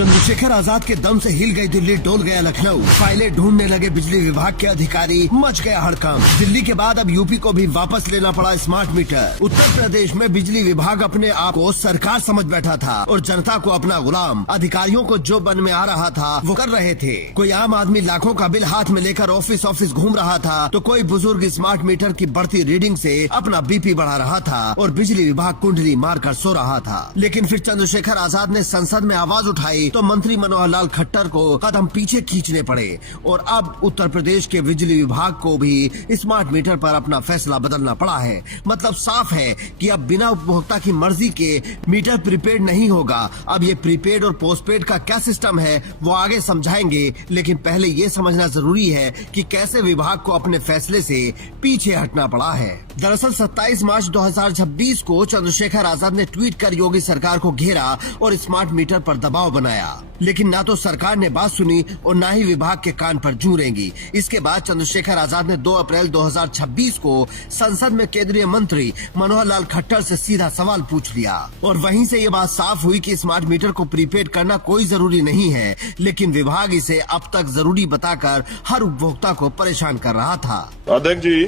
चंद्रशेखर आजाद के दम से हिल गई दिल्ली, डोल गया लखनऊ। फाइलें ढूंढने लगे बिजली विभाग के अधिकारी, मच गया हड़कंप। दिल्ली के बाद अब यूपी को भी वापस लेना पड़ा स्मार्ट मीटर। उत्तर प्रदेश में बिजली विभाग अपने आप को सरकार समझ बैठा था और जनता को अपना गुलाम। अधिकारियों को जो मन में आ रहा था वो कर रहे थे। कोई आम आदमी लाखों का बिल हाथ में लेकर ऑफिस ऑफिस घूम रहा था, तो कोई बुजुर्ग स्मार्ट मीटर की बढ़ती रीडिंग से अपना बीपी बढ़ा रहा था और बिजली विभाग कुंडली मारकर सो रहा था। लेकिन फिर चंद्रशेखर आजाद ने संसद में आवाज उठाई तो मंत्री मनोहर लाल खट्टर को कदम पीछे खींचने पड़े और अब उत्तर प्रदेश के बिजली विभाग को भी स्मार्ट मीटर पर अपना फैसला बदलना पड़ा है। मतलब साफ है कि अब बिना उपभोक्ता की मर्जी के मीटर प्रीपेड नहीं होगा। अब ये प्रीपेड और पोस्टपेड का क्या सिस्टम है वो आगे समझाएंगे, लेकिन पहले ये समझना जरूरी है कि कैसे विभाग को अपने फैसले से पीछे हटना पड़ा है। दरअसल 27 मार्च 2026 को चंद्रशेखर आजाद ने ट्वीट कर योगी सरकार को घेरा और स्मार्ट मीटर पर दबाव बनाया, लेकिन ना तो सरकार ने बात सुनी और ना ही विभाग के कान पर जू रेंगी। इसके बाद चंद्रशेखर आजाद ने 2 अप्रैल 2026 को संसद में केंद्रीय मंत्री मनोहर लाल खट्टर से सीधा सवाल पूछ लिया और वहीं से ये बात साफ हुई कि स्मार्ट मीटर को प्रीपेड करना कोई जरूरी नहीं है, लेकिन विभाग इसे अब तक जरूरी बताकर हर उपभोक्ता को परेशान कर रहा था। अध्यक्ष जी,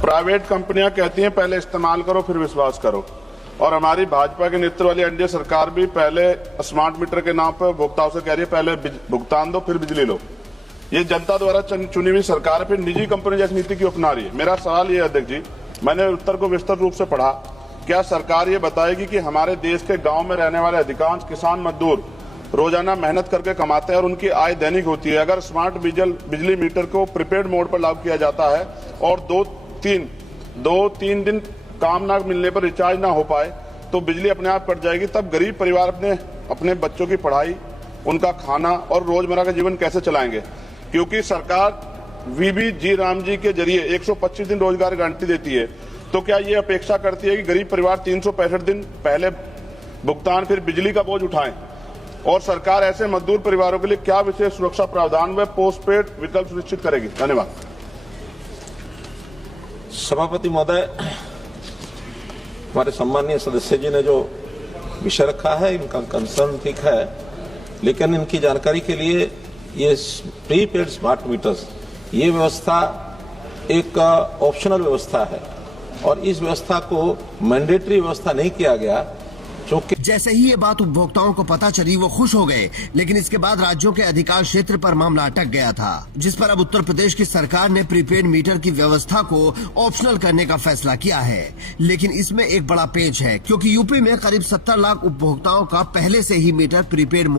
प्राइवेट कंपनियां कहती हैं पहले इस्तेमाल करो फिर विश्वास करो, और हमारी भाजपा के नेतृत्व वाली एनडीए सरकार भी पहले स्मार्ट मीटर के नाम पर उपभोक्ताओं से कह रही है पहले भुगतान दो फिर बिजली लो। ये जनता द्वारा चुनी हुई सरकार फिर निजी कंपनी जैसी नीति क्यों अपना रही है। मेरा सवाल ये है अध्यक्ष जी, मैंने उत्तर को विस्तृत रूप से पढ़ा, क्या सरकार ये बताएगी कि हमारे देश के गाँव में रहने वाले अधिकांश किसान मजदूर रोजाना मेहनत करके कमाते हैं और उनकी आय दैनिक होती है। अगर स्मार्ट बिजली मीटर को प्रीपेड मोड पर लागू किया जाता है और दो तीन दिन काम ना मिलने पर रिचार्ज ना हो पाए तो बिजली अपने आप कट जाएगी। तब गरीब परिवार अपने बच्चों की पढ़ाई, उनका खाना और रोजमर्रा का जीवन कैसे चलाएंगे? क्योंकि सरकार वीबी राम जी के जरिए 125 दिन रोजगार गारंटी देती है, तो क्या ये अपेक्षा करती है कि गरीब परिवार 365 दिन पहले भुगतान फिर बिजली का बोझ उठाएं? और सरकार ऐसे मजदूर परिवारों के लिए क्या विशेष सुरक्षा प्रावधान व पोस्टपेड विकल्प सुनिश्चित करेगी? धन्यवाद। सभापति महोदय, हमारे सम्मानीय सदस्य जी ने जो विषय रखा है इनका कंसर्न ठीक है, लेकिन इनकी जानकारी के लिए ये प्रीपेड स्मार्ट मीटर्स ये व्यवस्था एक ऑप्शनल व्यवस्था है और इस व्यवस्था को मैंडेटरी व्यवस्था नहीं किया गया। जैसे ही ये बात उपभोक्ताओं को पता चली वो खुश हो गए, लेकिन इसके बाद राज्यों के अधिकार क्षेत्र पर मामला अटक गया था, जिस पर अब उत्तर प्रदेश की सरकार ने प्रीपेड मीटर की व्यवस्था को ऑप्शनल करने का फैसला किया है। लेकिन इसमें एक बड़ा पेच है, क्योंकि यूपी में करीब 70 लाख उपभोक्ताओं का पहले से ही मीटर प्रीपेड